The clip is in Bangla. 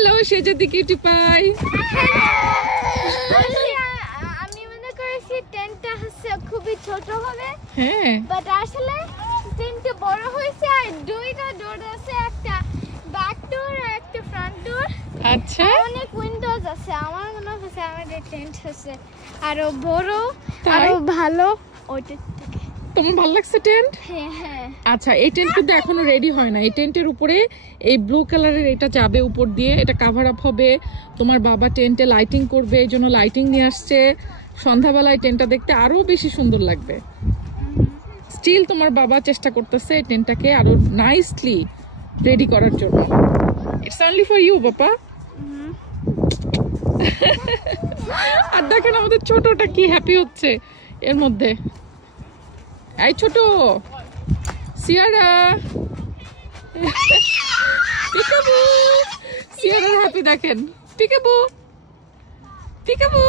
Hello সেজদি cutie pie. আমি মনে করেছি টেন্টটা হচ্ছে খুবই ছোট হবে, হ্যাঁ বাট আসলে টেন্টটা বড় হয়েছে আর দুইটা ডোর আছে, একটা ব্যাক ডোর আর একটা ফ্রন্ট ডোর। আচ্ছা অনেক উইন্ডোজ আছে। আমার মনে হচ্ছে আমাদের টেন্ট হচ্ছে আরো বড়, তাই? আরো ভালো ওইটা থেকে। তোমার ভালো লাগছে টেন্ট? হ্যাঁ হ্যাঁ। আচ্ছা এই টেন্ট কিন্তু এখনো রেডি হয় না। এই টেন্টের উপরে এই ব্লু কালারের এটা যাবে উপর দিয়ে, এটা কাভার আপ হবে। তোমার বাবা টেন্টে লাইটিং করবে, এই জন্য লাইটিং নিয়ে আসছে। সন্ধ্যাবেলায় টেন্টটা দেখতে আরো বেশি সুন্দর লাগবে। স্টিল তোমার বাবা চেষ্টা করতেছে এই টেন্টটাকে আরো নাইসলি রেডি করার জন্য। ইটস অনলি ফর ইউ বাবা। আর দেখেন আমাদের ছোটটা কি হ্যাপি হচ্ছে এর মধ্যে। এই ছোট সিয়ারা, পিকাবু, সিয়ারার হ্যাপি দেখেন। Peekaboo peekaboo